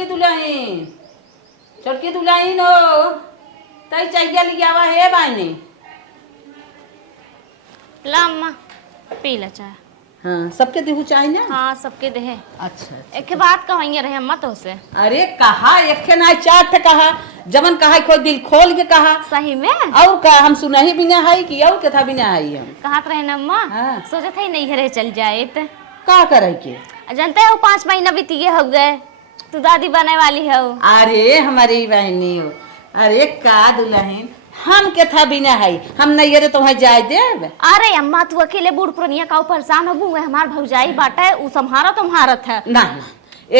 छोटकी दुल्हन, छोटकी दुल्हन हो तई चाहिए लिया हुआ है बाइने। ला अम्मा पी ला चाय। हाँ सबके देहू चाहे ना। हाँ सबके देहे। अच्छा एक बात कहिए रहे अम्मा तो से। अरे कहा एक ना चार थे कहा जमन कहा कोई दिल खोल के कहा। सही में और का हम सुनही भी ना है कि और कथा भी ना है हम कहा रहे ना अम्मा। हाँ। सोचे थे नहीं घरे चल जाए तो का करे के जानते हो 5 महीना बीतिए हो गए तू दादी बने वाली हो। अरे हमारी बहनी हो। अरे का दुल्हन हम के था भी ना है हम नहीं अरे तुम्हें जाए देव। अरे अम्मा तू अकेले बूढ़ पुरनिया का परेशान हो बुए हमार भौजाई बाटे उ सम्हारा तुम्हारत है ना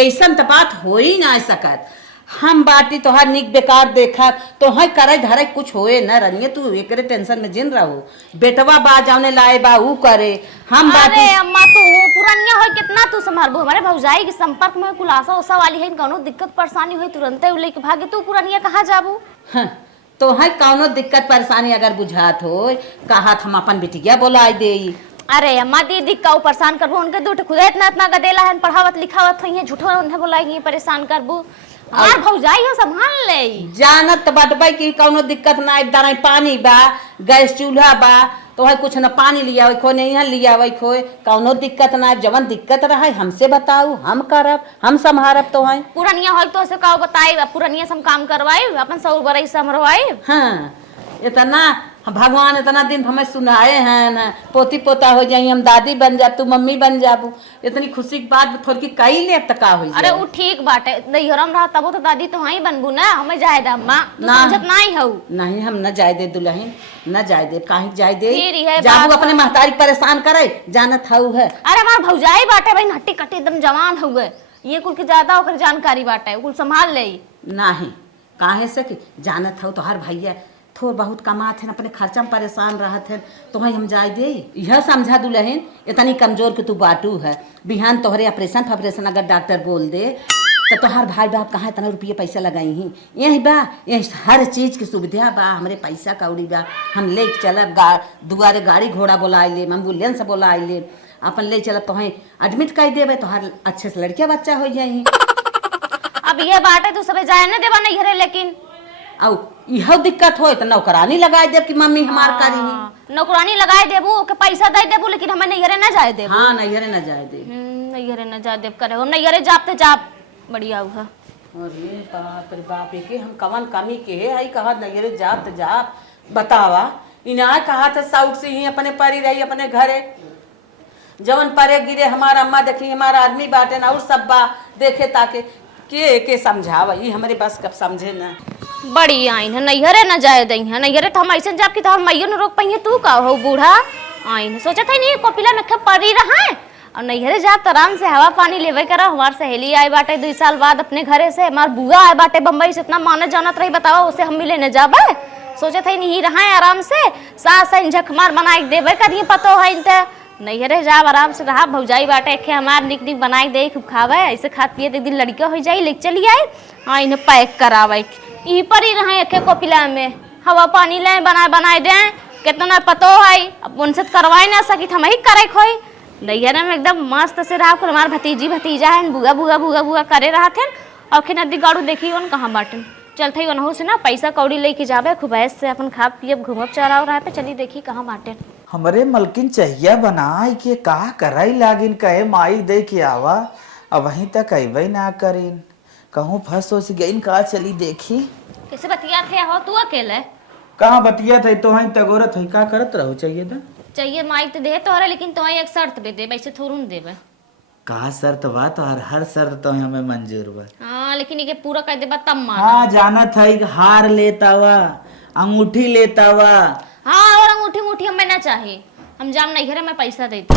ऐसा तो बात हो ही ना सकत। हम बाटी तोहार निक बेकार देखा तो है करे धरे कुछ होए न रनिए तू एकरे टेंशन में जिन रहो बेटवा बा जाने लाए बा ऊ करे हम बाटी। अरे अम्मा तू पुरनिया हो कितना तू संभालबो हमारे भौजाई के संपर्क में कुलासा उसा वाली है कोनो दिक्कत परेशानी होई तुरंत ही लेके भागे तू पुरनिया कहाँ जाबू। हाँ, तो है कौनो दिक्कत परेशानी अगर बुझात हो कहा हम अपन बिटिया बोला दे। अरे अम्मा दीदी का परेशान करबो उनके दूठ खुद इतना इतना गदेला है पढ़ावत लिखावत है झूठो उन्हें बोलाएंगे परेशान करबो हमार भौजाई हो संभाल ले जानत बटबै की कौनो दिक्कत ना दाना पानी बा गैस चूल्हा बा तो है कुछ न पानी लिया खो नहीं लिया खो कौनो दिक्कत ना जवन दिक्कत रहा हमसे बताऊ हम करब हम संभारब तो है पुरनिया हो तो से का बताई पुरनिया से हम काम करवाई अपन सौर बरई समरवाई। हाँ इतना भगवान इतना दिन हमें सुनाए हैं ना पोती पोता हो जाए हम दादी बन जा तू मम्मी बन जाबू इतनी खुशी की बात थोड़ी कई ले तक का हो। अरे वो ठीक बाटे नैहरम रहा तब तो दादी तो वहीं बनबू ना हमें जाए दा अम्मा तू समझत नहीं हो। नहीं हम न जाए दे दुल्हन न जाए दे काहे जाए दे है जाबू अपने महतारी परेशान करे जानत हऊ है। अरे हमार भौजाई बाटे भाई हट्टी कट्टी एकदम जवान हो गए ये कुल की ज्यादा ओकर जानकारी बाटे कुल संभाल ले। नहीं काहे से कि जानत हऊ तो हर भैया थोड़ बहुत कमात है अपने खर्चा में परेशान रहत है तो हम जाए दे यह समझा दुल्हन इतनी कमजोर के तू बाटू है बिहान तोहरे ऑपरेशन अगर डॉक्टर बोल दे तो तोहर भाई बाप कहाँ इतना रुपये पैसा लगाई ही यही बा यही हर चीज की सुविधा बा हमारे पैसा कौड़ी बा हम ले चलब दुआरे गाड़ी घोड़ा बोला ले एम्बुलेंस बोला ले अपन ले चलब तो एडमिट कर देवे तो हर अच्छे से लड़किया बच्चा हो जाए। अब ये बात है तू सब जाए ना देवा नहीं घरे लेकिन औ यह दिक्कत हो तो नौकरानी लगाए देव कि मम्मी हमार करी ही नौकरानी लगाए देबू के पैसा दे देबू लेकिन हमें नहीं घरे ना जाए देबू। हाँ नहीं घरे ना जाए दे नहीं घरे ना जाए देव करे हम नहीं घरे जाते जाप बढ़िया हुआ। अरे बाप रे बाप के हम कवन कमी के है कहा नहीं घरे जाप तो जाप बतावा इना कहा था साउट से ही अपने परी रही अपने घरे जवन परे गिरे हमारा अम्मा देखी हमारा आदमी बाटे ना और सब बा देखे ताके के समझावा ये हमारे बस कब समझे ना बड़ी आइन है नैहरे न जाए दई है नैहरे तो हम ऐसे जाब कि तो हम मैयो न रोक पाइए तू का हो बूढ़ा आइन सोचा था नहीं कोपिला में पड़ी रहा है और नैहरे जाब तो आराम से हवा पानी लेवे करा हमार सहेली आए बाटे 2 साल बाद अपने घरे से हमार बुआ आए बाटे बम्बई से इतना माना जानत रही बतावा उसे हम मिले न जाबे सोचा था नहीं रहा है आराम से सास झक मार बना देवे करिए पतो है इनते नैहरे जाब आराम से रहा भौजाई बाटे एक हमार निक निक बनाई दे खूब खावे ऐसे खात पिए एक दिन लड़का हो जाई ले चली आई हाँ इन्हें पैक करावे यही पर ही रहे एक कोपिला में हवा पानी ले बनाए दे कितना पतो है अब उनसे करवाए ना सकी हम ही करे खोई नैहरे में एकदम मस्त से रहा हमार भतीजी भतीजा है बुआ बुआ बुआ बुआ करे रहा थे और फिर नदी गाड़ू देखी वन कहाँ बाटन चलते वनहू से ना पैसा कौड़ी लेके जावे खूब ऐसे से अपन खा पियब घूमब चराव रहा पे चली देखी कहाँ बाटे हमरे मलकिन चाहिए बनाई के का कराई लागिन कहे माई दे के आवा अब वहीं तक अबे ना करीन कहूँ फंस हो गई का चली देखी कैसे बतिया थे हो तू अकेले कहाँ बतिया थे तो वहीं तगोरत है का करत रहो चाहिए माई तो दे तो लेकिन तो एक शर्त दे दे वैसे थोड़ू देवे का शर्त बा तो हर शर्त तो हमें मंजूर बा। हाँ लेकिन ये पूरा कर देबा तब माना। हाँ जानत है हार लेता वा अंगूठी लेता वा। हाँ और अंगूठी हमें ना चाहिए हम जाम नहीं घरे में पैसा देते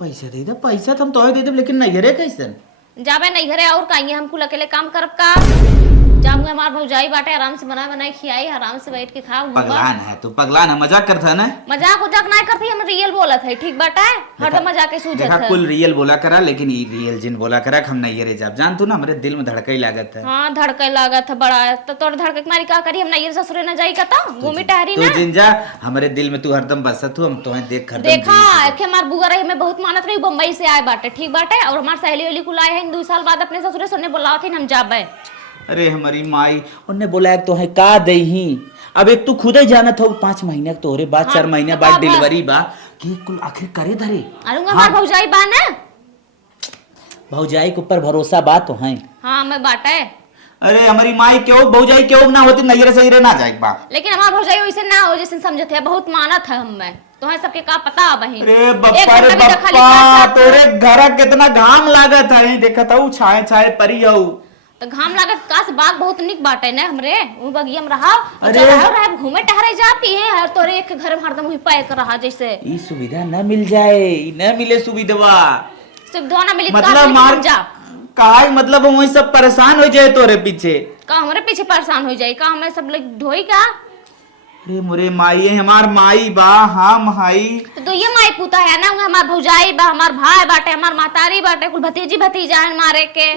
पैसा दे दे पैसा तो हम तो दे दे लेकिन नहीं घरे कैसे जाबे नहीं घरे और कहीं हम कुल अकेले काम करब का जाऊंगा हमार भौजाई बाटे आराम से बना बनाई खियाई आराम से बैठ के खाओ पगलान है तू, पगलान है, मजाक करता है ना। मजाक उजाक ना करती हम रियल बोलत है ठीक बाटे हर मजाक के सूझत देखा है। कुल रियल बोला करा, लेकिन ई रियल जिन बोला करा हम नहीं रे जाब। जान तू ना हमरे दिल में धड़कई लागत है। हाँ धड़के लागत है बड़ा तो तोर धड़के के मारी का करी हम नहीं ससुरे न जाई कता घूमी टहरी तू ना। जिन जा हमरे दिल में तू हरदम बसत हूँ, हम तुम्हें देख हरदम देखा जी। के हमार बुआ रही मैं बहुत मानत रही बम्बई से आए बाटे ठीक बाटे और हमार सहेली वाली कुल आए हैं 2 साल बाद अपने ससुरे सुनने बोला थे हम जाबे। अरे हमारी माई उनने बोला एक तो है का दही। अब एक तू खुद ही जानत हो 5 महीने तोरे बाद 4 महीने तो बाद बाबा। डिलीवरी बा कि कुल आखिर करे धरे। अरे हमार भौजाई बा ना भौजाई के ऊपर भरोसा बात तो है। हाँ मैं बाटे अरे हमारी माई क्यों भौजाई क्यों ना होती नैरे सही रे ना जाए बा। लेकिन हमार भौजाई वैसे ना हो जैसे समझते है बहुत मानत है हम तो है सबके का पता बहन। अरे बप्पा रे बप्पा तोरे घर कितना घाम लागत है देखत हूँ छाए छाए परी हूँ तो घाम लागत कास बाग बहुत निक बाटे ना हमरे उ बगिया में रहा और अरे। जब रहा घूमे टहरे जाती है हर तोरे एक घर में हरदम हुई पाए कर रहा जैसे ये सुविधा न मिल जाए, न मिले सुविधा सुविधा ना मिली मतलब मार जा काहे मतलब वही सब परेशान हो जाए तोरे पीछे। का हमरे पीछे परेशान हो जाई का हमें सब लोग ढोई का। अरे मोरे माई हमार माई बा हाँ माई तो ये माई पूता है ना हमार भौजाई बा हमार भाई बाटे हमार मातारी बाटे कुल भतीजी भतीजा है मारे के।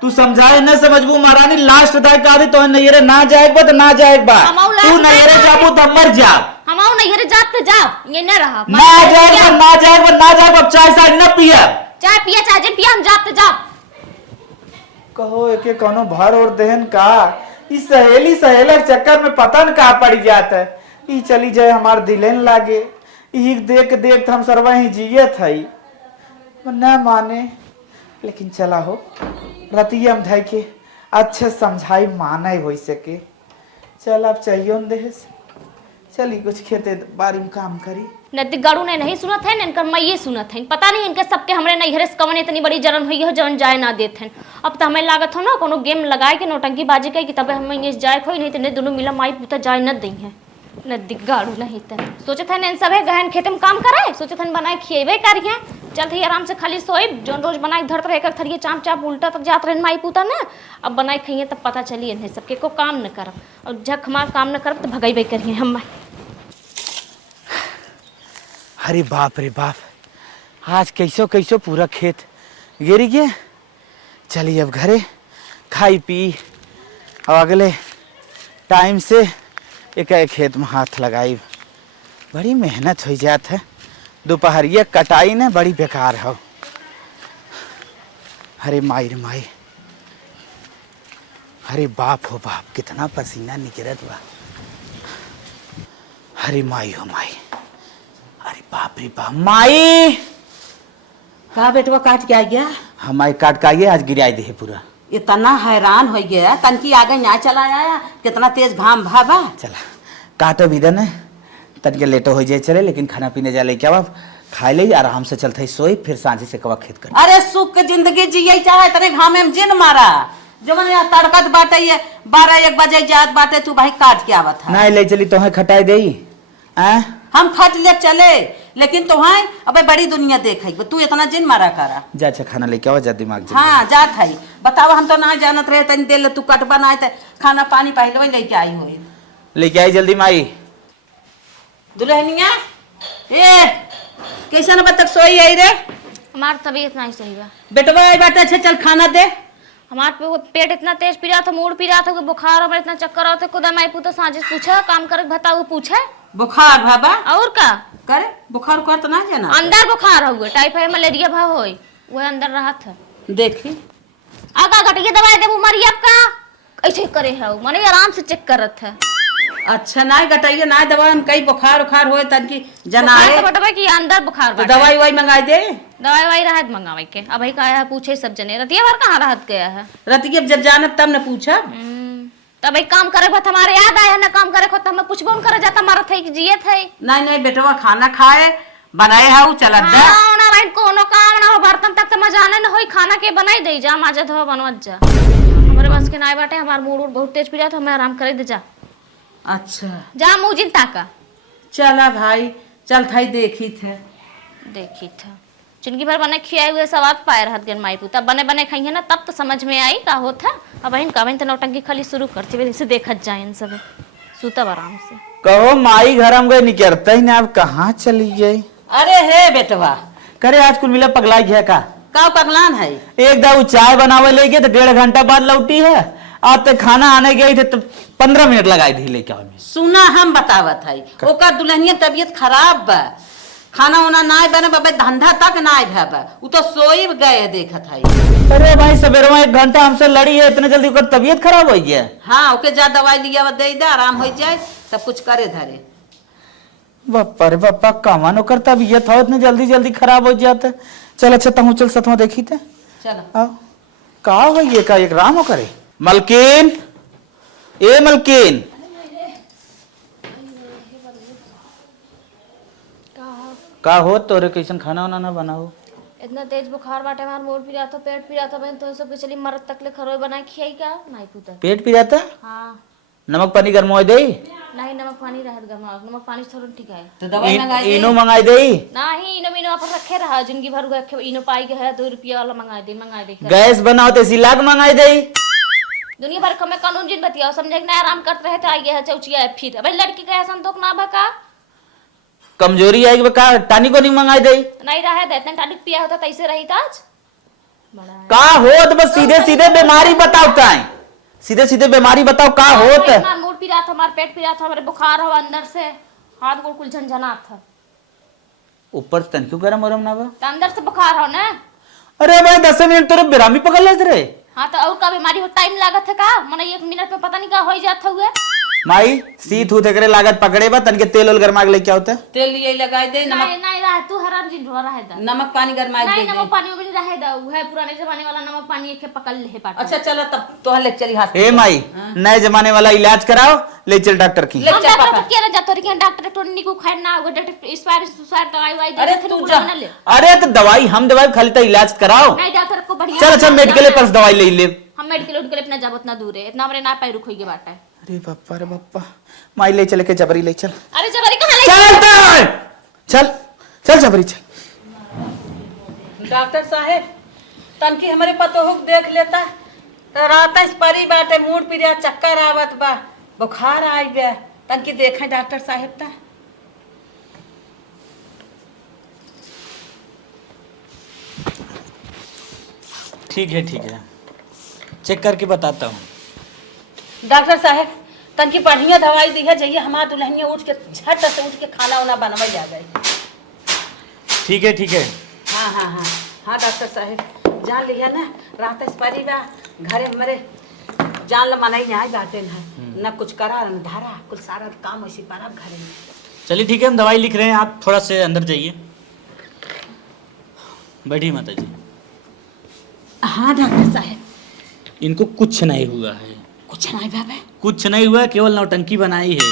तू समझाए न समझबू महारानी लास्ट तक का दी तो नैरे ना जाए बा तो ना जाए बा। तू नैरे जाबू तो मर जा हम नैहरे जात तो जाओ ये न रहा ना जाए बा ना जाए बा ना जाए बा चाय साथ न पिया चाय पिया चाय जे पिया हम जात तो जाओ। कहो एके कोनो भर और देहन का इस सहेली सहेला के चक्कर में पता न कहा पड़ जाता है। ई चली जाए हमार दिलेन लागे ई देख देख हम सरवा ही जियत है न माने। लेकिन चला हो रतिया में धई के अच्छे समझाई माने हो सके। चल अब चाहिए देश चली कुछ खेते बारी में काम करी। नदी गाड़ू ने नहीं सुनत है इनकर मैये सुनत है पता नहीं इनके सबके हमरे नैहरे से कवन इतनी बड़ी जलन हुई है जवन जाए ना देते हैं। अब तो हमें लागत हो ना कोनो गेम लगाए के नौटंकी बाजी के कि तब हम ये जाए खोई नहीं तो ने दोनों मिला माई पुता जाए न दी है नदी गाड़ू नहीं तो सोचत है इन सबे गहन खेत में काम करे सोचत है बनाए खिएबे करिए चलते आराम से खाली सोई जोन रोज बनाए धरत रहे कर थरिए चाप चाप उल्टा तक जात रहे माई पुता ना अब बनाए खाइए तब पता चलिए नहीं सबके को काम न करब और जब हमार काम न करब तो भगाई करिए हम। अरे बाप रे बाप आज कैसो कैसो पूरा खेत गिर गया। चलिए अब घरे खाई पी और अगले टाइम से एक खेत में हाथ लगाई। बड़ी मेहनत हो जात है दोपहरिया कटाई ने बड़ी बेकार हो। अरे माई रे माई अरे बाप हो बाप कितना पसीना निकलत बा। अरे माई हो माई अरे बाप रे बाप माई का बेटवा काट के आ गया हमारे काट का ये आज गिराई दे पूरा। इतना हैरान हो गया तनकी आगे ना चला आया कितना तेज घाम भाबा। चला काटो विदन है तन के लेटो हो जाए चले लेकिन खाना पीने जा ले क्या बाप खाए ले आराम से चलते सोई फिर सांझे से कवा खेत कर। अरे सुख के जिंदगी जिये चाहे तने घामे में जिन मारा जवन यहाँ तड़कत बाटे ये 12-1 बजे जात बाटे तू भाई काट के आवत है। नहीं ले चली तो खटाई दे हम खट ले चले लेकिन तुम्हें अबे बड़ी दुनिया देख तू इतना जिन मारा करा जा अच्छा खाना लेके आओ जा दिमाग जा। हाँ जात है बताओ हम तो ना जानत रहे तनी दिल तू कट बनाए थे खाना पानी पहले लेके आई हो लेके आई जल्दी माई। दुल्हनिया ए कैसा न बतक सोई आई रे हमार तबीयत नहीं सही बा बेटवा आई बाटे अच्छा चल खाना दे। हमार पेट इतना तेज पी रहा था मूड पी रहा था कि बुखार और इतना चक्कर आता खुदा माई पुता साझे पूछा काम करे बताओ पूछे बुखार भाबा और का करे बुखार उखार तो ना जाना अंदर बुखार हुए टाइफाइड मलेरिया भा होई वो अंदर रहा था देखी आगा घटिया दवाई दे मरिया का ऐसे करे है माने आराम से चेक करत है। अच्छा ना गटाइए ना दवा हम कई बुखार उखार होए तन की जनाए तो बटवा कि अंदर बुखार तो दवाई वाई मंगाई दे दवाई वाई रहत मंगावे के अब भाई काया है पूछे सब जने रतिया भर कहां रहत गया है रतिया जब जानत तब न पूछा तब भाई काम करे बत हमारे याद आया ना काम करे खत हमें पूछबो करे जाता मारत है कि जिए थे नहीं नहीं बेटवा खाना खाए बनाए हाउ चलत दे हां ना भाई कोनो काम ना हो बर्तन तक तो मजाने न होई खाना के बनाई दे जा माजे धो बनवत जा हमरे बस के नाई बाटे हमार मूड बहुत तेज पी रहा था मैं आराम करे दे जा। अच्छा जा मुजिन ताका चला भाई चल थाई देखी थे देखी था जिंदगी भर बने खियाए हुए सवाद पाए रहत गन माई पुता बने बने खाई है ना तब तो समझ में आई का होता। अब बहन का बहन तो नौटंकी खाली शुरू करती है इसे देखत जाए सब सूतब आराम से। कहो माई घर हम गए निकलता ही ना, अब कहाँ चली गई? अरे हे बेटवा करे आज कुल मिला पगलाई है का पगलान है? एक दाऊ चाय बनावे ले गए तो 1.5 घंटा बाद लौटी है। आज तक खाना आने गई थे तो 15 मिनट लगाई थी लेके आवे में। सुना हम बतावत है ओकर दुल्हनिया तबीयत खराब बा, खाना उना ना बने बाबे धंधा तक ना भे, उ तो सोई गए देखत है। अरे भाई सवेरे 1 घंटा हमसे लड़ी है, इतने जल्दी ओकर तबीयत खराब हो गया? हाँ ओके जा दवाई लिया दे दे आराम हो जाए सब कुछ करे धरे। बापा रे बापा कमान ओकर तबीयत हो इतने जल्दी जल्दी खराब हो जाते। चल अच्छा तहु चल सतवा देखी थे। चलो आओ का हो ये का एक राम हो करे। मलकिन ए मलकिन का हो तोरे कैसन खाना वाना ना बनाओ? इतना तेज बुखार बाटे हमार मोर पी जाता पेट पी जाता बहन तो सब के चली मरद तक ले खरोय बना खियाई का माई पुता। पेट पी जाता? हाँ नमक पानी गरमोय दे? नहीं नमक पानी रहत गरमा नमक पानी थोड़ा ठीक है तो दवाई मंगाई इनो मंगाई दे? नहीं इनो मिनो पर रखे रहा जिंदगी भर रखे इनो पाई के है 2 रुपया वाला मंगाई दे गैस बनाओ ते सिलाग मंगाई दे? दुनिया भर का मैं कानून जिन बतियाओ समझे कि ना आराम करते रहे तो आई है चौचिया है फिर अब लड़की का ऐसा संतोष ना भका कमजोरी आएगी का टानी को नहीं मंगाई दे? नहीं रहे दे इतना टानिक पिया होता तैसे रही ताज बड़ा है। का हो तो बस सीधे सीधे बीमारी बताओ ताए, सीधे सीधे बीमारी बताओ का होत? हमार मूड पी रहा था हमार पेट पी रहा था हमारे बुखार हो अंदर से हाथ गोड़ कुल झंझनात था ऊपर तन क्यों गरम गरम ना बा? तो अंदर से बुखार हो ना। अरे भाई 10 मिनट तोरे बेरामी पकड़ ले रे। हाँ तो और का बीमारी हो टाइम लागत है का मने 1 मिनट में पता नहीं का हो जाता हुआ। माई सीत हुते करे लागत पकड़े बा तन के तेल और गरमा के लेके होता। तेल ये लगाई दे नमक नहीं नहीं रहा तू हराम जी ढो रहा है दा नमक पानी गरमाई नहीं दे नमक पानी में नहीं रहे दा वो है पुराने जमाने वाला नमक पानी एक पकड़ ले पाट। अच्छा चलो तब तो ले चली हाथ ए माई नए जमाने वाला इलाज कराओ ले चल डॉक्टर की। ले चल डॉक्टर पापा। तो क्या ना जातो रे डॉक्टर तो निको खाए ना वो डॉक्टर एक्सपायर सुसाइड दवाई वाई अरे दे तू तू जा। ना ले अरे तो दवाई हम दवाई खाली तो इलाज कराओ। नहीं डॉक्टर को बढ़िया चल अच्छा मेडिकल पास दवाई ले ले। हम मेडिकल उठ के इतना जब उतना दूर है इतना हमरे ना पैर रुक होई बाटा है। अरे बापा रे बापा माई ले चले के जबरी ले चल। अरे जबरी कहां ले चल चल चल जबरी चल। डॉक्टर साहेब तनकी हमारे पतो हुक देख लेता तो रात इस परी बाटे मूड पिरिया चक्कर आवत बा बुखार आई बे तनकी देखे डॉक्टर साहेब ता। ठीक है चेक करके बताता हूँ। डॉक्टर साहेब तनकी बढ़िया दवाई दी है जाइए हमार दुल्हनिया उठ के झट से उठ के खाना उना बनवा आ गई। ठीक है हाँ डॉक्टर साहेब जान लिया ना रात इस परी बा घरे हमारे जान ल मनाई यहाँ बाटे न कुछ करा न धारा कुल सारा काम वैसी पारा घरे में। चलिए ठीक है हम दवाई लिख रहे हैं आप थोड़ा से अंदर जाइए। बैठिए माता जी। हाँ डॉक्टर साहेब इनको कुछ नहीं हुआ है। कुछ नहीं बाबा कुछ नहीं हुआ केवल नौटंकी बनाई है।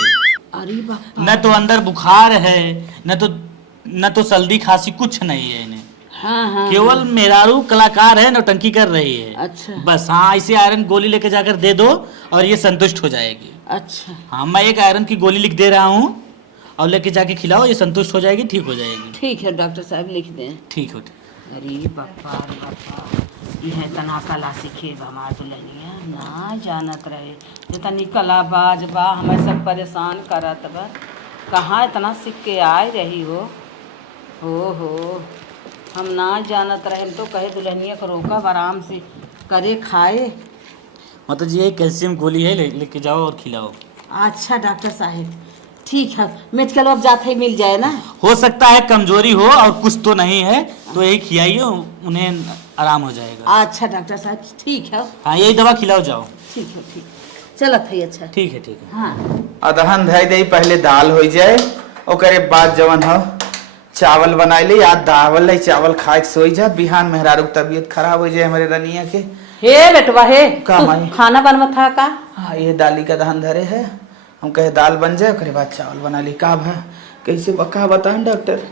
अरे बाबा न तो अंदर बुखार है न तो सर्दी खांसी कुछ नहीं है इन्हें। हाँ केवल मेहरारू कलाकार है नौटंकी कर रही है। अच्छा बस हाँ इसे आयरन गोली लेके जाकर दे दो और ये संतुष्ट हो जाएगी। अच्छा हाँ मैं एक आयरन की गोली लिख दे रहा हूँ और लेके जाके खिलाओ ये संतुष्ट हो जाएगी ठीक हो जाएगी। ठीक है डॉक्टर साहब लिख दें। ठीक हो। अरे बापा यह तना कला सीखे हमार दुल्हनिया ना जानत रहे जो तनी कला बाज बा हमें सब परेशान करत बा कहाँ इतना सीख के आए रही हो हम ना जानत रहे तो कहे दुल्हनिया को रोका आराम से करे खाए। मतलब जी ये कैल्शियम गोली है लेके जाओ और खिलाओ। अच्छा डॉक्टर साहब ठीक है मेडिकल अब जाते ही मिल जाए ना। हो सकता है कमजोरी हो और कुछ तो नहीं है तो यही खिलाइए उन्हें आराम हो जाएगा। अच्छा डॉक्टर साहब ठीक है। हाँ यही दवा खिलाओ जाओ। ठीक है चलत है। अच्छा ठीक है हाँ अदहन धय दे पहले दाल हो जाए ओकरे बाद जवन हो चावल बनाई ले या दावल ले चावल खाए सोई जा बिहान मेहरारू तबीयत खराब हो जाए हमारे रनिया के। हे बेटवा हे का तू माई? खाना बनवा था का? हाँ ये दाली का दहन धरे है हम कहे दाल बन जाए ओकरे बाद चावल बना ली का भा कैसे बका बताएं डॉक्टर।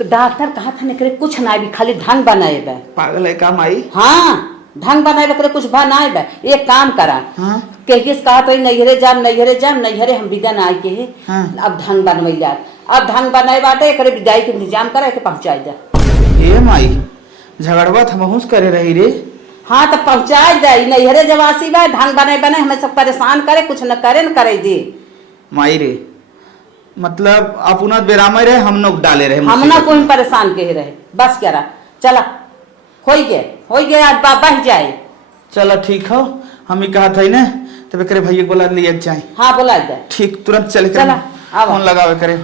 डॉक्टर कहा था निकले कुछ ना भी खाली ढंग बनाए बे। पागल है का माई? हाँ ढंग बनाए करे कुछ बनाए बे एक काम करा हाँ किस कहा तो नैहरे जाम हम विदा आए के है। हाँ। अब ढंग बनवैला अब ढंग बनाए बाटे करे विदाई के इंतजाम करे के पहुंचाई जा। ए माई झगड़वा थमहुस करे रही रे। हाँ तो पहुँचा जाई नैहरे जवासी बा ढंग बने बने हमें सब परेशान करे कुछ न करे न करे दे। माई रे मतलब अपना बेरामे रहे हम लोग डाले रहे हम ना कोई परेशान के रहे बस क्या रहा चला हो गए आज बाबा ही जाए। चलो ठीक हो हम ही कहा था ना तब करे भैया बोला लिए जाए। हाँ बोला जाए ठीक तुरंत चले चला, आओ। फोन लगावे करे।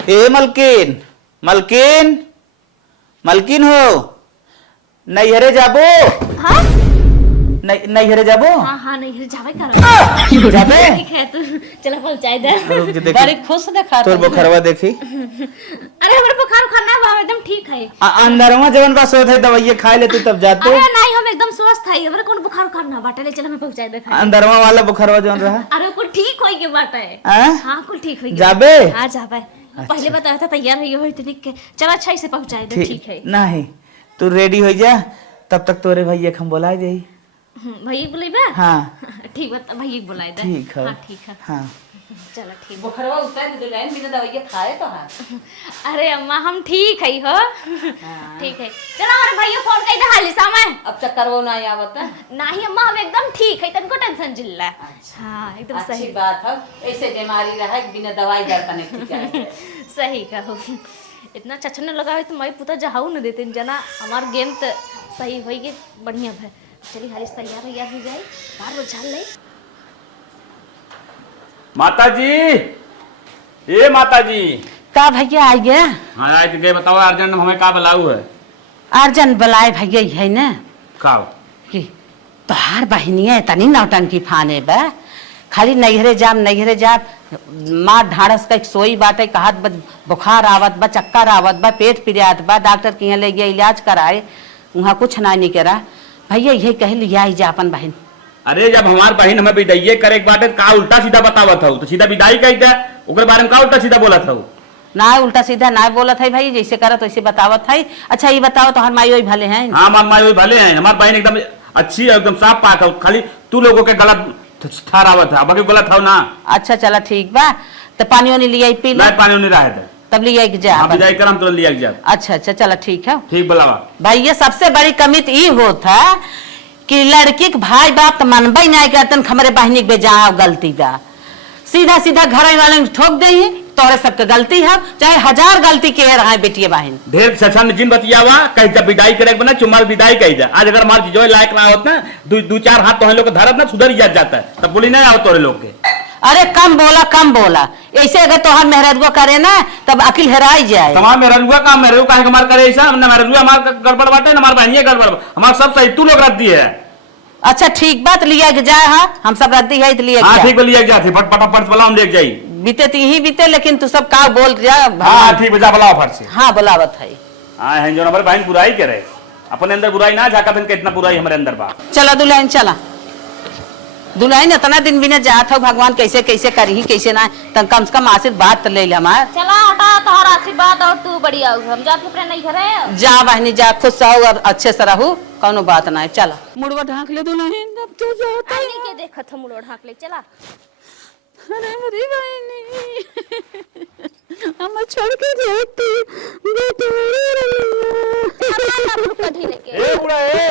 ए मलकिन मलकिन मलकिन हो नैहरे जाबो। हाँ नैहरे जाबो। हाँ नहीं जावे करो जाबे ठीक है तू चला पहुंचाई दे। रुक जा, देखी बड़ी खुश देखा तोर बुखारवा देखी अरे हमारे बुखार खाना बा एकदम ठीक है। अंदरवा जवन बा सोत है दवाई खा ले तू तब जाते। अरे नहीं हम एकदम स्वस्थ है हमारे कौन बुखार खाना बाटे ले चल हमें पहुंचाई दे। अंदरवा वाला बुखारवा जवन रहा अरे कुल ठीक होई के बाटे। हैं? हां कुल ठीक होई जाबे हां जाबे पहले बताया था तैयार है हो इतनी के चल अच्छा से पहुंचाई दे ठीक है। नहीं तू रेडी हो जा तब तक तोरे भैया हम बुला जाई। भैया बुलाइबा। हाँ ठीक बता भैया बुलाई दे। ठीक है हां ठीक है हाँ चलो ठीक। बुखारवा उतर दे दुल्हन बिना दवाई खाए तो हाँ। अरे अम्मा हम ठीक है हो ठीक है चलो हमारे भैया फोन कर दे हाली समय। अब चक्कर वो नहीं आवत है। नहीं अम्मा हम एकदम ठीक है तनको टेंशन जिल्ला। हाँ एकदम अच्छी सही बात है ऐसे बीमारी रहा बिना दवाई दर कने ठीक है। सही कहो इतना चचने लगा तो मैं पुता जहाऊ न देते जना हमार गेम तो सही होई बढ़िया है। चली हारिस तैयार हो जाए बार बार झाल ले। माता जी ए माता जी का भैया आ गया। हाँ आए तो गए बताओ अर्जेंट हमें का बुलाऊ है। अर्जन बुलाए भैया है ना खाओ कि तोहार बहनिया तनी नौटंकी फाने बा खाली नैहरे जाम माँ ढाड़स का एक सोई बाटे कहत बुखार आवत बा चक्कर आवत बा पेट पिरियात बा डॉक्टर के यहाँ ले गया इलाज कराए वहाँ कुछ ना नहीं करा भैया यही कह लिया जा अपन बहन। अरे जब हमार बहन हमें विदाई करे एक बात का उल्टा सीधा बतावत हूँ तो सीधा विदाई कही था ओकर बारे में का उल्टा सीधा बोला था ना उल्टा सीधा ना बोलत है भाई जैसे करत वैसे बतावत है। अच्छा ये बताओ तो हमारे माई भले हैं। हाँ हमार माई भले हैं हमार बहन एकदम अच्छी है एकदम साफ पाक है खाली तू लोगों के गलत ठहरावत है बाकी गलत हो ना। अच्छा चला ठीक बा तो पानी वानी लिया पी ले पानी नहीं रहे थे तब लिया जा विदाई कर हम तुरंत लिया जा। अच्छा चला ठीक है ठीक बुलावा भाई ये सबसे बड़ी कमी तो ये होता कि लड़की के भाई बाप तो मनबा ही नहीं करतन हमारे बहनी के बेजा गलती बा सीधा सीधा घर वाले ठोक दे तोरे सबके गलती है चाहे 1000 गलती के रहा बेटिए बहन ढेर सचन जिन बतियावा कहीं जब विदाई करे बना चुमार विदाई कही जा आज अगर हमारे जो लायक ना होत ना दो चार हाथ तो लोग धरत ना सुधर जाता है तब बोली नहीं आओ तोरे लोग के। अरे कम बोला ऐसे अगर तोहर मेहरजुआ करे ना तब अकिल हेराई जाए। तमाम मेहरुआ का मेहरु काहे हमार करे ऐसा ना मेहरुआ हमार गड़बड़ बाटे ना हमार बहनिया गड़बड़ हमार सब सही तू लोग रद्दी है। अच्छा ठीक बात लिया जाए हाँ हम सब रद्दी है लिए हाँ ठीक लिया जाते फटाफट वाला हम ले जाई बीते ही बीते लेकिन तू सब का बोल जा। हाँ ठीक बजा बुलाओ फट से। हाँ बुलावत है। हाँ हैं जो हमारे बहन बुराई करे अपने अंदर बुराई ना झाका दिन कितना बुराई हमारे अंदर बा। चला दुल्हन इतना दिन बिना जात हो भगवान कैसे कैसे करी कैसे ना तब कम से कम आशीर्वाद तो ले हमार। चला हटा तोहर आशीर्वाद और तू बढ़िया हम जात अपने नहीं घरे जा बहनी जा खुश रहो और अच्छे से रहू कौनो बात ना चला मुड़वा ढाक ले दुल्हन अब तो जाता आईने के देखत हम मुड़ो ढाक ले चला। अरे मेरी बहनी हम छोड़ के जाती बेटी कढ़ी लेके ए बुढ़ा ए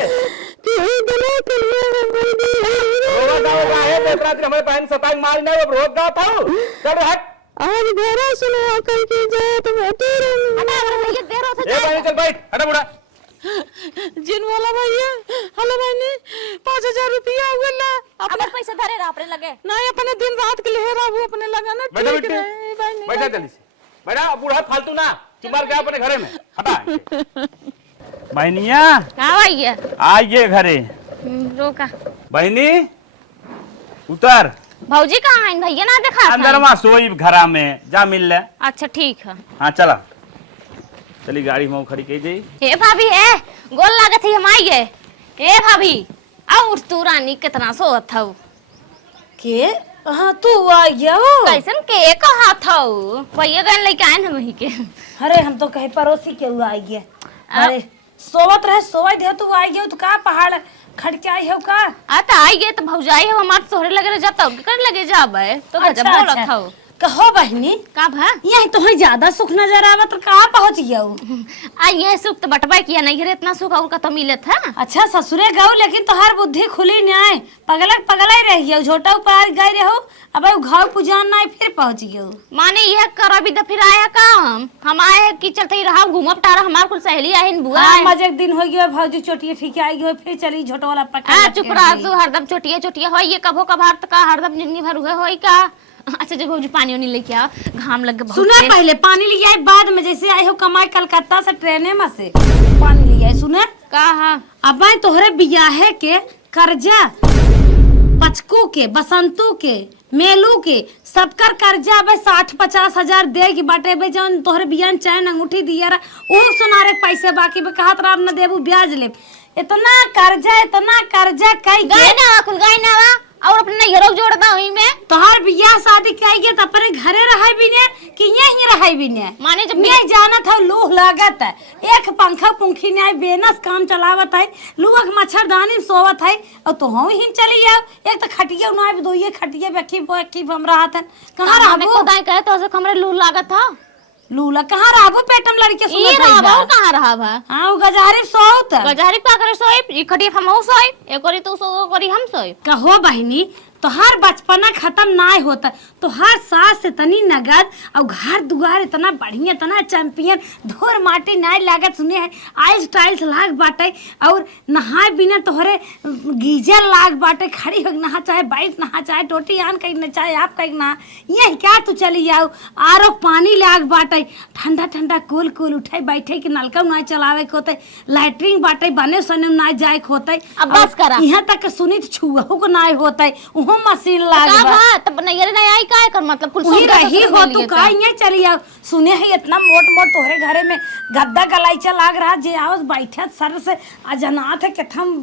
बना के रोवा गाओ है बेतरात हमारे बहन सताई मार ना वो रोक गाओ था चल हट आज घरा सुनो कल की जाए तो बेटी हटा भैया देर होत ए बहन चल बैठ हटा बुढ़ा जिन वाला भैया हेलो बहनी 5000 रुपया हुआ ना अपने पैसे धरे रहा अपने लगे नहीं अपने दिन रात के लिए रहू अपने लगा ना बैठा ठीक बेटे रहे बहनी बैठा जल्दी से बैठा बूढ़ा फालतू ना चुमार गया अपने घरे में हटा बहनिया कहां भैया आइए घरे रोका बहनी उतर भौजी कहां हैं भैया ना देखा अंदर वहां सोई घरा में जा मिल ले। अच्छा ठीक है। हाँ चला चली गाड़ी में खड़ी कही जाई। हे भाभी है गोल लागत है हम आई है। हे भाभी और तू रानी कितना सोत था के हाँ तू आ गया हो कैसन के कहा था भैया गन लेके आए हम ही के। अरे हम तो कहे पड़ोसी के हुआ आ गया। अरे सोवत रहे सोवा दे तू आ गया तो का पहाड़ खड़काई हो का आ त आई गए तो भौजाई हो हमार तोहरे लगे जाता कर लगे जाबे तो गजब बोलत था कहो बहनी का भा यही तो ही ज्यादा सुख नजर आवत तो कहाँ पहुंच गया आ ये सुख तो बटवा किया नहीं रे इतना सुख और का तो मिलत है अच्छा ससुरे गऊ लेकिन तोहार बुद्धि खुली नहीं पगला ही रह गया झोटा ऊपर गए रहो अब घाव पुजान नहीं फिर पहुंच गयो माने यह करो भी तो फिर आया काम हम आए कि चलते ही रहा घूमब टारा हमार कुल सहेली आहिन बुआ हाँ मजे दिन हो गयो भौजी चोटिए ठीक आई गयो फिर चली झोटा वाला पकड़ चुप रह तू हरदम छोटिया छोटिया हो ये कभो कभार तो का हरदम जिंदगी भर हुए होई का अच्छा जब भौजी पानी उनी लेके आओ घाम लग बहुत सुने पहले पानी लिया है बाद में जैसे आई हो कमाई कलकत्ता से ट्रेने में से पानी लिया है सुने का हां अब आई तोहरे बियाहे के कर्जा पचकू के बसंतू के मेलू के सबकर कर्जा अब 60-50 हजार दे की बाटे बे जौन तोहरे बियान चैन अंगूठी दिया रहा वो सुनारे पैसे बाकी बे कहत राम न देबू ब्याज ले इतना कर्जा कई गाय ना कुल गाय ना और अपने नैहरों जोड़ दा वही में तोहार बियाह शादी कई के त अपने घरे रहे भी ने कि यहीं रहे भी ने माने जब मैं जाना था लूह लागत है एक पंखा पंखी ने बेनस काम चलावत है लूह मच्छरदानी सोवत है और तो हम ही चली आओ एक तो खटिया ना दोइए खटिया बेखी हम रहा था कहां रहबो खुदाई कहे तो से हमरे लू लागत था लूला कहां रहबो पेटम लड़के ई सुनत रहबो कहां रहब हां वो गजारी सोत गजारी का करे सोई ई खटिया हम सोई एकरी तू सो करी हम सोई कहो बहनी तोहार बचपना खत्म ना होता तोहार सास इतनी नगद और घर दुआर इतना बढ़िया इतना चैंपियन धोर माटी ना लागत सुने है आइस टाइल्स लाग बाटे और नहाए बिना तोहरे गीजर लाग बाटे खड़ी हो नहा चाहे बाइक नहा चाहे टोटी आन कहीं न चाहे आप कहीं ना यही क्या तू चली जाओ आरो पानी लाग बाटे ठंडा ठंडा कूल कूल उठे बैठे के नलका ना चलावे के होते लैट्रिन बाटे बने सने ना जाए के होते अब बस करा यहाँ तक सुनी छुआहू को ना होते मशीन लाग का बा तब नैहर नहीं आई काय कर मतलब कुल वही रही हो तू का ये चली आ सुने है इतना मोट मोट तोहरे घरे में गद्दा गलाइचा लाग रहा जे आवस बैठत सर से अजनाथ है कि हम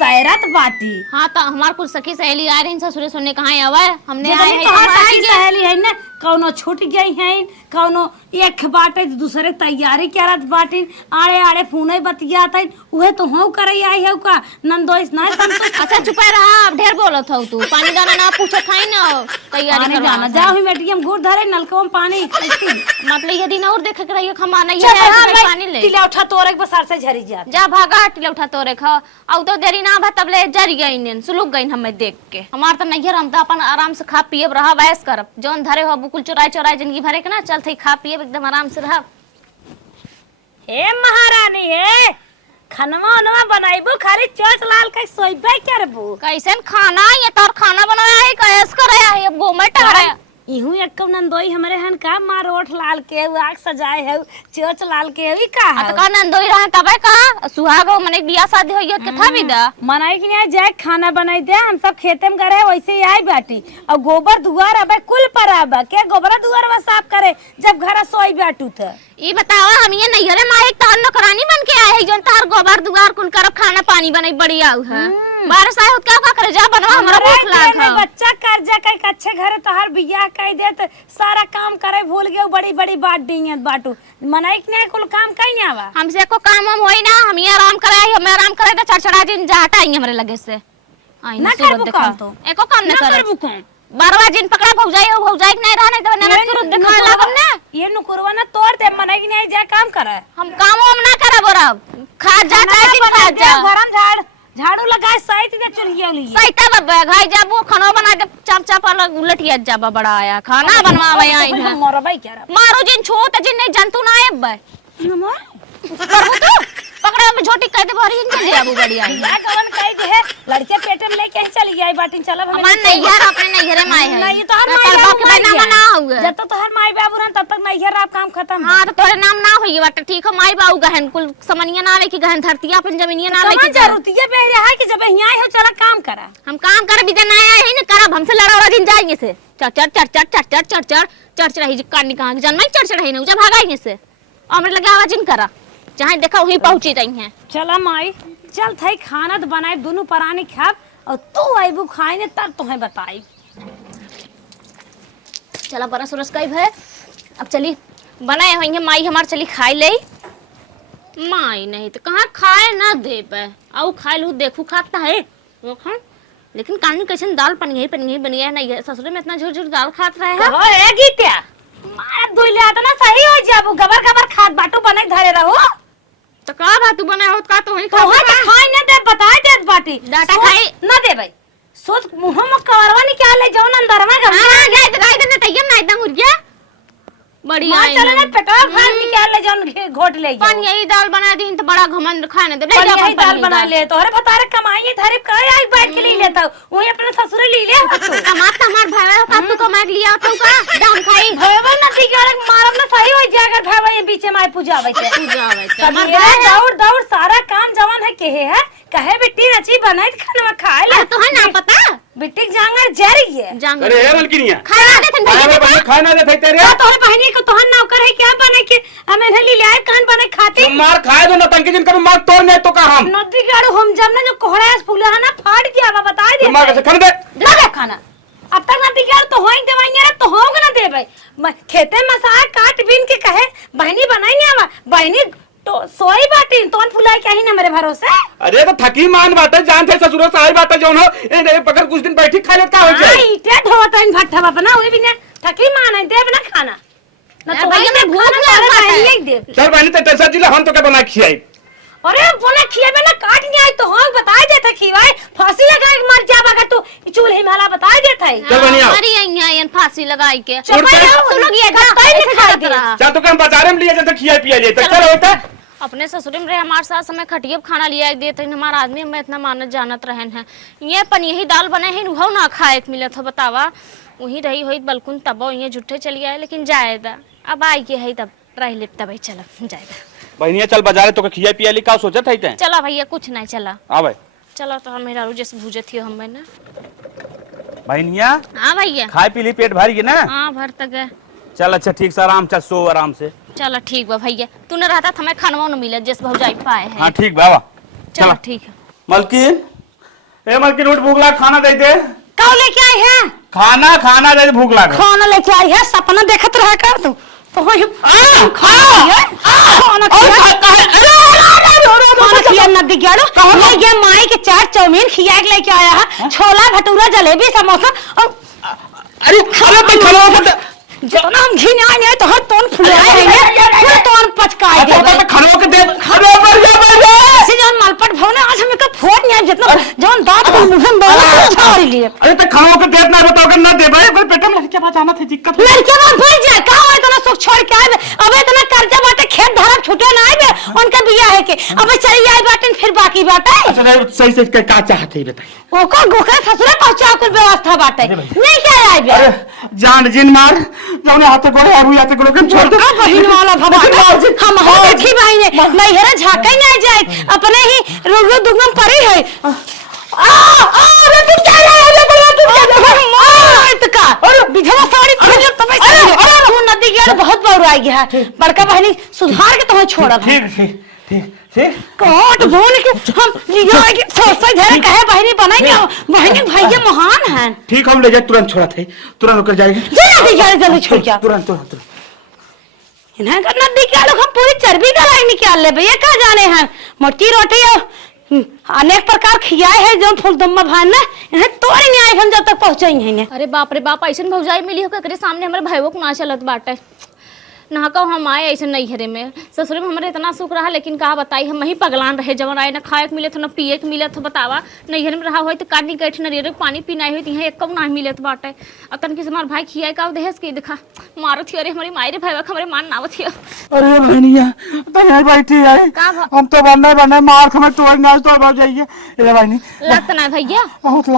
तैरत बाटी हां तो हमार कुल सखी सहेली आ रही ससुरे सुनने कहां आवे हमने आए तो सखी सहेली है ना कौनो छूट गई है कौनो एक बाटे दूसरे तैयारी करत बाटी आड़े आड़े फोने बतियात है उहे तो हो करई आई है का नंदोइस ना संतोष अच्छा चुप रहा अब ढेर बोलत हो तू पानी दाना ना पूछत है ना तैयारी कर जाना जाओ ही बेटियम गुड़ धरे नलका में पानी मतलब ये दिन और देख के रहियो खमा नहीं है पानी ले तिला उठा तोरे बसार से झरी जा भागा टिला उठा तोरे खा औ तो देरी ना भा तब ले जरी गई ने सुलुक गई हमें देख के हमार तो नैहर हम तो अपन आराम से खा पिए रहा वैस करब जौन धरे हो बुकुल चुराई जिंदगी भरे के ना चल थे खा पिए एकदम आराम से रह हे महारानी हे खनवा उनवा बनाइबो खाली चोच लाल के सोइबे करबो कैसन खाना ये तोर खाना बनाया है कैस करे है अब गोमे टहरे इहू एक कम नंदोई हमरे हन का मार ओठ लाल के आग सजाए है चोच लाल के ई का है तो का नंदोई रहा तबे का सुहागो मने बियाह शादी होइयो के था विदा मनाई कि नहीं जाए खाना बनाई दे हम सब खेते में करे वैसे ही आई बाटी और गोबर दुआर अबे कुल पर आबे के गोबर दुआर वा साफ करे जब घर सोई बाटू थ ई बताओ हम ये नैहरे में एक तार नौकरानी बन के आए है जोन तार गोबर दुआर कुल करब खाना पानी बनई बढ़िया है बारिश आए होत का करे जा बनवा हमरा भूख लाग है बच्चा कर्जा कई अच्छे घरे तोहार बियाह कई दे त सारा काम करे भूल गयो बड़ी बड़ी बात दींगे बाटू मनाई कि नहीं कुल काम कई आवा हमसे को काम हम होई ना हम ये आराम कराई हम आराम करे त चढ़चढ़ा दिन जा हटाई हमरे लगे से आई ना सूरत देखा तो एको काम न करे करबू कौन 12 दिन पकड़ा भौजाई हो भौजाई नहीं रहा नहीं तो ननद तुरंत दिखा लागम ना ये नुकुरवा ना तोड़ दे मनाई कि नहीं जा काम करे हम काम हम ना करब रब खा जा दिन खा जा गरम झाड़ू लगाए सहित दे चुरिया ली सहिता बब्बे घाई जाबो खाना बना के चाप चाप उलटिया जाबा बड़ा आया खाना बनवावे आई है मरबई क्या मारो जिन छो त जिन नहीं जंतु ना आए बे मर करबो तो पकड़ा में झोटी कह दे भरी चल जाबो बढ़िया या गवन कह दे लड़के पेट में लेके चली गई बाटिन चलब हम मन नहीं यार अपने नैहरे में आए है नहीं तो हर माई बाबू के नाम ना हुए जब तक हर माई बाबू रहन तब तक नैहर आप काम खत्म हां तो तोरे नाम ना होई बात ठीक है माई बाबू गहन कुल समनिया ना ले की गहन धरतिया अपन जमीनिया ना ले की जरूरत ये बहरे है कि जब यहां आए हो चला काम करा हम काम कर भी देना आया है ना करब हमसे लड़ा दिन जाएंगे से चढ़ रही कानी कहां के जन्म चढ़ रही ना जा भागाएंगे से हमरे लगे आवाज इन करा जहां देखा वहीं पहुंची तई है चला माई चल थई खाना तो बनाए दोनों परानी खाब और तू आइबू खाए ने तब तुम्हें बताई चला बरस उरस गई है अब चली बनाए होंगे माई हमार चली खाई ले माई नहीं तो कहाँ खाए ना दे पे आओ खाए लू देखू खाता है लेकिन कानी कैसे दाल पनिया बनी है नहीं ससुर में इतना झूठ झूठ दाल खात रहे हैं हो रे गीत्या मार दुइले आता ना सही हो जाबू गबर गबर खाद बाटू बने धरे रहो तो का बात तू बना होत का तो वही तो वही खाई ना दे बता दे बाटी डाटा खाई ना दे भाई सोच मुंह में कवरवा निकाल ले जाओ ना अंदर में घर हां गाय दे तैयम ना एकदम उड़ गया बढ़िया मां चले ना पेट्रोल खान निकाल ले जाओ घोट ले जाओ पानी यही दाल बना दी तो बड़ा घमंड खाने दे ले जा दाल बना ले तो अरे बता रे कमाई धरे काय आई बैठ के ले लेता वही अपने ससुर ले ले कमात हमार भाई का तू कमा लिया तो का दाम खाई भैया ना दिगाड़ मारब ना सही हो जाकर भैया ये बीच में पूजा आवे के पूजा आवे हमार दौड़ दौड़ सारा काम जवान है के है कहे बेटी नची बनाई खाना में खाए ले तो है ना पता बेटी जांगर जरी है जांगर अरे हे मलकिनिया खाना दे तन भैया खाना दे तेरे तोहरे बहनी को तोहन नौकर है क्या बने के हमें ले ले आए कान बने खाती मार खाए दो नतंकी जिन करूं मार तोड़ नहीं तो का हम नदी गाड़ो हम जब ना जो कोहरा फूला है ना फाड़ दिया बा बता दे मार कैसे खाने दे लगा खाना अब तक नदी गाड़ तो होई देवाइया रे तो होग ना दे भाई खेते मसाए काट बीन के कहे बहनी बनाई नहीं आवा बहनी तो सोई बाटी तोन फुलाई क्या ही ना मेरे भरोसे अरे तो थकी मान बात है जान थे ससुरो सारी बात है जो हो ए पकड़ कुछ दिन बैठी खा ले का हो जाए इटे धोता इन भट्ठा बना हुई भी ना थकी मान है देव ना खाना ना तो भैया मैं भूख खाना लगा सारे है। नहीं दे चल बहनी ते टेंशन जिला हम तो क्या बना खियाई अरे बोले खिएबे ना काट नहीं आई तो हम बता देता खिवाए फांसी लगा के मर जा बगा तू चूल्हे में हला बता देता है चल बनिया अरे यहां फांसी लगाई के चुप रहो सुनो ये घर नहीं खा दे चल तो हम बाजार में लिए जब खिया पिया ले तो चल होता अपने ससुर में रहे हमारे साथ समय खटिए खाना लिया देते हैं हमारा आदमी में इतना मानत जानत रहन है ये पन यही दाल बने हैं वो ना खाए के मिलत हो बतावा वही रही हुई बलकुन तब ये झूठे चली आए लेकिन जाएदा अब आई के है तब रह ले तब चल जाएदा बहनिया चल बाजार तो खिया पिया ली का सोचत है ते चला भैया कुछ नहीं चला आ भाई चलो तो हम मेरा जैसे भूजे थी हम ना बहनिया हाँ भैया खाए पी ली पेट भर गई ना हाँ भर तक है चल अच्छा ठीक से आराम चल सो आराम से चलो ठीक बा भैया तू न रहता हमें खानवा न मिलत जैसे भौजाई पाए है हाँ ठीक बाबा चलो ठीक है मलकिन ए मलकिन उठ भूख लाग खाना दे दे कौ लेके आई है खाना दे दे भूख लाग खाना लेके आई है सपना देखत रहा कर तू तो होई खाना नदी गड़ो ले गया माई के 4 चाउमीन खिया के लेके आया है छोला भटूरा जलेबी समोसा और अरे खाना पे खाना जब हम घी नहीं तो हर तोन फुलाए हैं पूरा तोन पचकाए दे खाना के दे अरे बढ़िया ऐसे जौन मालपट भवने आज हमें का फोड़ नहीं जितना जौन दांत को मुंह में डाला छोड़ लिए अरे तो खाओ के देत ना बताओ ना दे भाई पर पेट में लड़के पास आना थी दिक्कत लड़के बात भर जाए कहां इतना सुख छोड़ के आए अब इतना कर्जा बाटे खेत धारा छूटे ना आए उनका बिया है के अब चली आए बाटे फिर बाकी बाटे अच्छा सही से का चाहते ही बताइए ओकर गोखरा ससुरे पहुंचा कुल व्यवस्था बाटे नहीं क्या आए बे अरे जान जिन मार जौने हाथे गोड़े और हाथे गोड़े के छोड़ दे का बहिन वाला भगवान हम हो देखी भाई ने नहीं हेरा झाके नहीं जाए अपने ही रुगु दुगम परी है अरे तुम क्या लाया तुम क्या इतका अरे बिधवा साड़ी पहन तब अरे तू नदी गया बहुत बार आई गया बड़का बहनी सुधार के तुम्हें छोड़ा ठीक ठीक ठीक ठीक कोट भून के हम लिया के सोच धरे कहे बहनी बनाएंगे बहनी भैया महान है ठीक हम ले जाए तुरंत छोड़ा थे तुरंत होकर जाएंगे जल्दी जल्दी छोड़ के तुरंत तुरंत इन्हें करना दिखा लोग हम पूरी चर्बी गलाई निकाल ले भैया कहाँ जाने हैं मोटी रोटी अनेक प्रकार खियाए है जो फूलदम्मा भान ना इन्हें तोड़ नहीं आए हम जब तक पहुंचे ही नहीं अरे बाप रे बाप ऐसे भौजाई मिली हो के सामने हमारे भाईयों को ना चलत बाटे ना कहो हम आए ऐसे नैहरे में ससुर में हमारे इतना सुख रहा लेकिन कहा बताई हम वही पगलान रहे जब आए ना खाए के मिले तो ना पिए के मिले तो बतावा नैहर में रहा हो तो काटनी कैठ नरियर पानी पीना हुई तो यहाँ एक कम ना मिले तो बाटे अब तन किस हमारे भाई खियाए का दहेज के दिखा मारो थी अरे हमारी मायरे भाई हमारे मान ना थी अरे बहनिया तो यहीं बैठी है हम तो बनने मार खमर तोड़ ना तो बढ़ जाइए अरे बहनी लगता ना भैया बहुत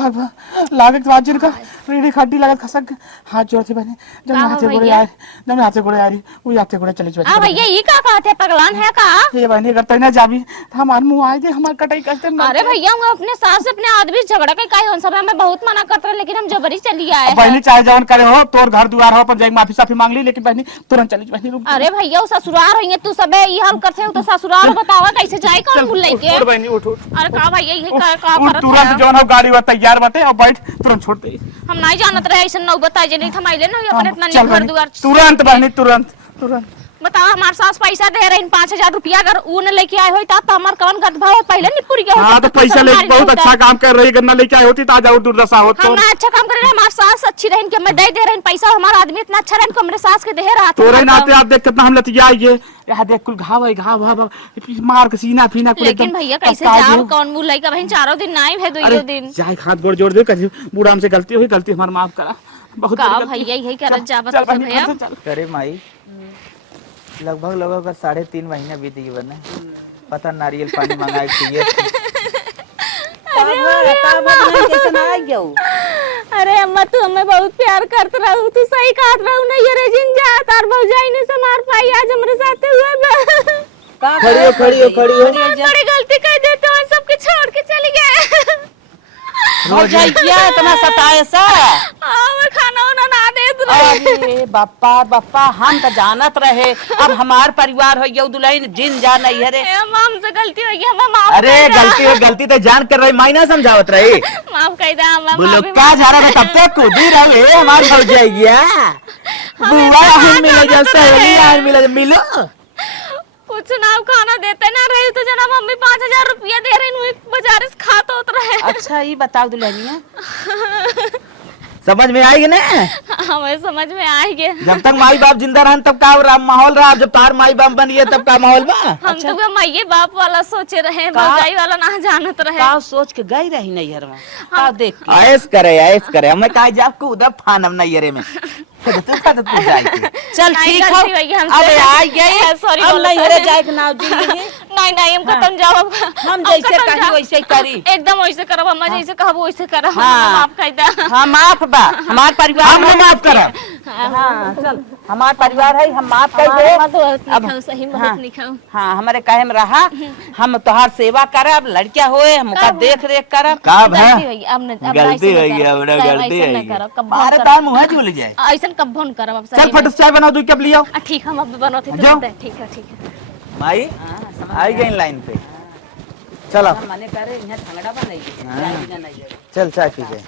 लागत वाजिन का रेडी खड्डी लागत खसक हाथ जोड़ थी बहनी जब हाथे गोड़े आ रही वो याते गोड़े चली जाती भैया ये का कहते पगलान है का ये बहनी अगर तय ना जाबी तो हमारे मुंह आए दे हमार कटाई करते अरे भैया हम अपने सास से अपने आदमी झगड़ा के काहे सब हमें बहुत मना करते रहे लेकिन हम जबरी चली आए बहनी चाहे जवन करे हो तोर घर दुआर हो पर जाके माफी साफी मांग ली लेकिन बहनी तुरंत चली बहनी रुक अरे भैया वो ससुराल होइए तू सबे ये हाल करते हो तो ससुराल बतावा कैसे जाए कौन भूल लेके उठ बहनी उठ अरे का भैया ये का उठ करत तुरंत जवन हो गाड़ी वा तैयार बाटे और बैठ तुरंत छोड़ दे हम नहीं जानत रहे ऐसे नौ बताई जे नहीं थमाइले ना अपन इतना चल घर बहनी, दुआर तुरंत बहनी तुरंत तुरंत बताओ हमारे सास पैसा दे रहे 5,000 रुपया, अगर वो न लेके आए होई तब तो हमार कवन गद भाव पहले नहीं पूरी गए हाँ तो पैसा लेके बहुत अच्छा काम कर रही, गन्ना लेके आई होती तो आज और दुर्दशा हो तो। हम ना अच्छा काम कर रहे हैं, हमारे सास अच्छी रहन के मैं दे रहे पैसा, हमारा आदमी इतना अच्छा रहन को मेरे सास के दे रहा था। तोरे नाते आप देख कितना हम लतिया ये यहाँ देख कुल घाव है, घाव घाव मार के सीना फीना कुल लेकिन एकदम भैया कैसे टपका जाओ, दियो। कौन मुंह लइका बहन 4 दिन ना है अरे 2 दिन जाए हाथ गोड़ जोड़ दे, कहीं बूढ़ा हमसे गलती हुई, गलती हमारा माफ करा, बहुत का बड़ी गलती। भैया यही करत जा चल बता बहनी, भैया। चल, चल। करे माई लगभग 3.5 महीना बीत गए बने, पता नारियल पानी मंगाए चाहिए। अरे अम्मा तू हमें बहुत प्यार करत रहू, तू सही कहत रहू ना, ये रे जिन जा तार भौजाई ने समार पाई आज हमरे साथे हुआ बा। खड़ी हो बड़ी गलती कर देते हो, सबके छोड़ के चली गए। भौजाइया इतना सताए सा। मैं खाना वाना ना देत रही। अरे बापा हम तो जानत रहे, अब हमार परिवार हो यौ दुल्हन जिन जा नहीं रे। ए अम्मा हमसे गलती हो गई, हमें माफ अरे कर दे। गलती है, गलती तो जान कर रही, माई ना समझावत रही। माफ कर दे अम्मा, बोलो माफी का जा रहा है, तब तक कूद ही रहे हमार हो जाइए। बुआ हम मिले जब सहेली आज मिलो। कुछ ना खाना देते ना रही तो जना मम्मी 5,000 रुपया दे रही हूँ, बाजार से खाता होत रहे। अच्छा ये बताओ दुल्हनिया, समझ में आएगी ना? हमें समझ में आएगी। जब तक माई बाप जिंदा रहन तब का माहौल रहा, जब तार माई बाप बनिए तब का माहौल बा। हम तो वो माये बाप वाला सोचे रहे, भौजाई वाला ना जानत रहे। का सोच के गई रही नैहर में, का देख के। ऐस करे हमें कहा जाब को उधर फानम नैयरे में तू जाए के। चल नहीं, ठीक गलती हो, हुई हमसे। अब आ गए, सॉरी अब बोलो, नैहरे सॉरी। जाए के नाव जी नहीं हम खत्म जाओ, हम जैसे कही वैसे ही करी। एकदम वैसे करब, अम्मा जैसे कहब वैसे करब। हाँ। माफ कर दे। हाँ माफ बा, हमार परिवार हम है। माफ करब। हाँ चल, हमार परिवार है, हम माफ कर दे। अब सही हाँ। बहुत निखाऊ। हाँ हमारे कहे में रहा, हम तोहार सेवा करब, लड़किया होए हमका देख रेख करब। का गलती हुई, अब न- अब गलती ऐसे न हुई है, करब। बड़ा साहब, गलती ऐसे न है। करब, कब मारे करब। तार मुंह चल जाए। ऐसन कब्बो न करब अब चल सही में। फट चाय बना दू कब लियो। ठीक हम अब बनोते जाओ। तो ठीक है। माई आई गई लाइन पे, चलो मने करे यहाँ झगड़ा बनाई, चल चाय पी जाए।